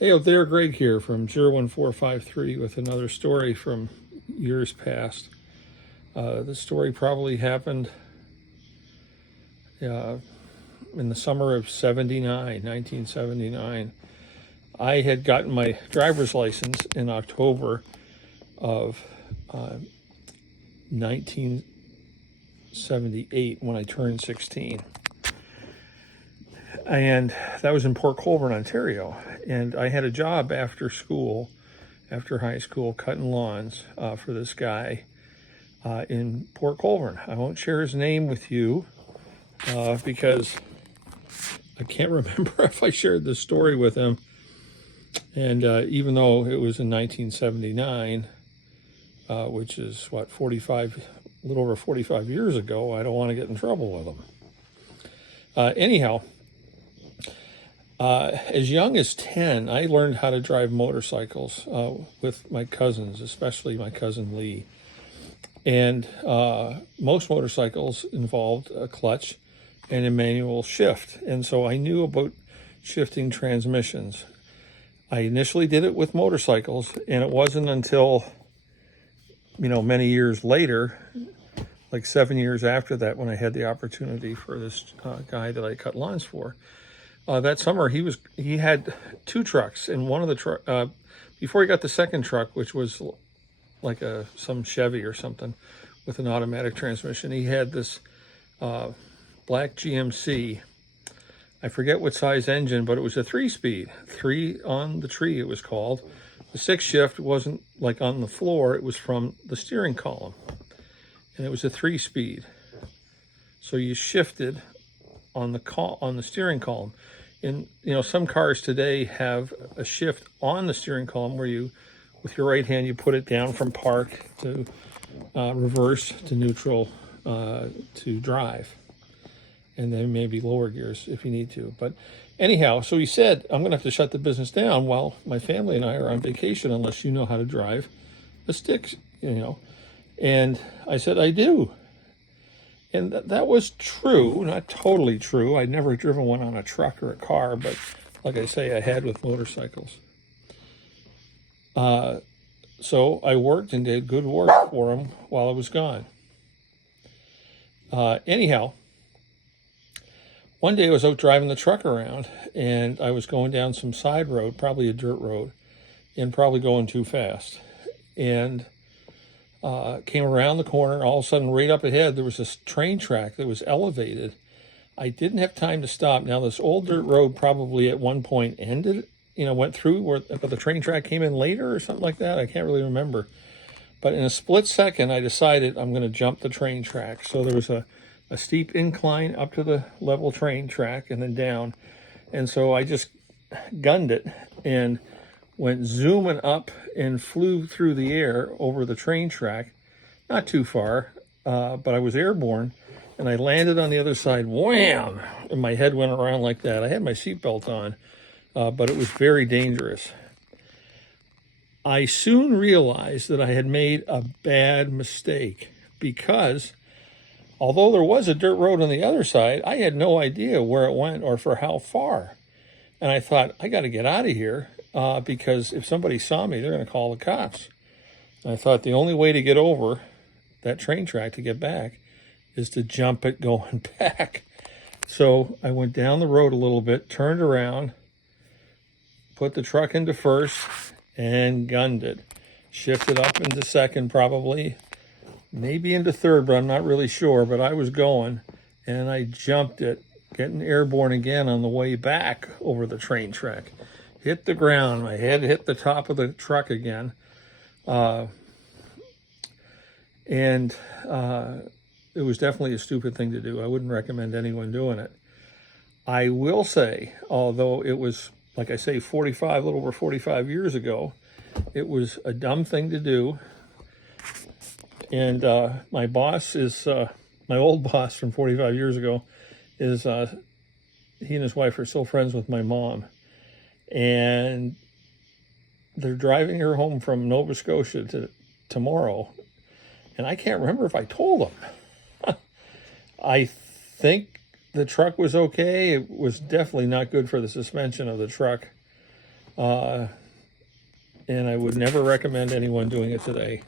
Hey, out there, Greg here from 01453 with another story from years past. This story probably happened uh, in the summer of 1979. I had gotten my driver's license in October of 1978 when I turned 16. And that was in Port Colborne, Ontario. And I had a job after school, after high school, cutting lawns for this guy in Port Colborne. I won't share his name with you because I can't remember if I shared this story with him. And even though it was in 1979, which is what, a little over 45 years ago, I don't want to get in trouble with him. Anyhow, as young as 10, I learned how to drive motorcycles with my cousins, especially my cousin Lee. And most motorcycles involved a clutch and a manual shift. And so I knew about shifting transmissions. I initially did it with motorcycles, and it wasn't until, many years later, like 7 years after that, when I had the opportunity for this guy that I cut lawns for. That summer, he had two trucks, and one of the before he got the second truck, which was like some Chevy or something with an automatic transmission, he had this black GMC. I forget what size engine, but it was a 3-speed, 3 on the tree it was called. The 6 shift wasn't like on the floor, it was from the steering column, and it was a 3-speed. So you shifted on the steering column. And some cars today have a shift on the steering column where you, with your right hand, you put it down from park to reverse to neutral to drive, and then maybe lower gears if you need to. But anyhow, so he said, I'm going to have to shut the business down while my family and I are on vacation unless you know how to drive a stick, And I said, I do. And that was true, not totally true. I'd never driven one on a truck or a car, but like I say, I had with motorcycles. So I worked and did good work for him while I was gone. Anyhow, one day I was out driving the truck around, and I was going down some side road, probably a dirt road, and probably going too fast. And came around the corner. All of a sudden, right up ahead, there was this train track that was elevated. I didn't have time to stop. Now, this old dirt road probably at one point ended, went through, but the train track came in later or something like that. I can't really remember. But in a split second, I decided I'm going to jump the train track. So there was a steep incline up to the level train track and then down. And so I just gunned it and went zooming up and flew through the air over the train track, not too far, but I was airborne, and I landed on the other side, wham, and my head went around like that. I had my seatbelt on, but it was very dangerous. I soon realized that I had made a bad mistake because although there was a dirt road on the other side, I had no idea where it went or for how far. And I thought, I got to get out of here because if somebody saw me, they're going to call the cops. And I thought the only way to get over that train track to get back is to jump it going back. So I went down the road a little bit, turned around, put the truck into first, and gunned it. Shifted up into second probably, maybe into third, but I'm not really sure. But I was going, and I jumped it, getting airborne again on the way back over the train track. Hit the ground. My head hit the top of the truck again. And it was definitely a stupid thing to do. I wouldn't recommend anyone doing it. I will say, although it was, like I say, a little over 45 years ago, it was a dumb thing to do. And my boss is, my old boss from 45 years ago, is he and his wife are still friends with my mom. And they're driving her home from Nova Scotia tomorrow. And I can't remember if I told them. I think the truck was okay. It was definitely not good for the suspension of the truck. And I would never recommend anyone doing it today.